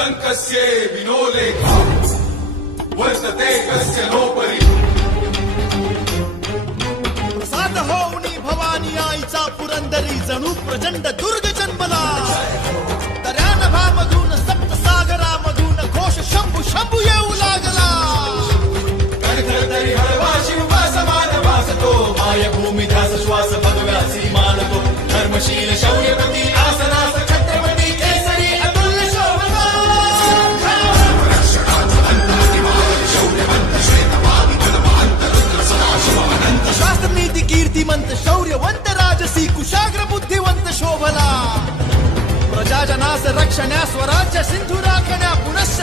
कलंकस्य विनोलेखा वर्तते कस्य नोपरि प्रसाद होऊनी भवानी आईचा पुरंदरी जणू प्रचंड दुर्ग जन्मला दर्यानभामधून सप्तसागरामधून घोष शंभू शंभू येऊ लागला तरी हळवा शिवा समान वासतो मायभूमी ध्यास श्वास भगव्यासी मानतो धर्मशील शौर्यपती आसनास छत्रपती केसरी अतुल्य शोभा शास्त्र नीती कीर्तिमंत शौर्यवंत राजसी कुशाग्र बुद्धिवंत शोभला प्रजाजनास रक्षण्या स्वराज्य सिंधू राखण्या पुनश्च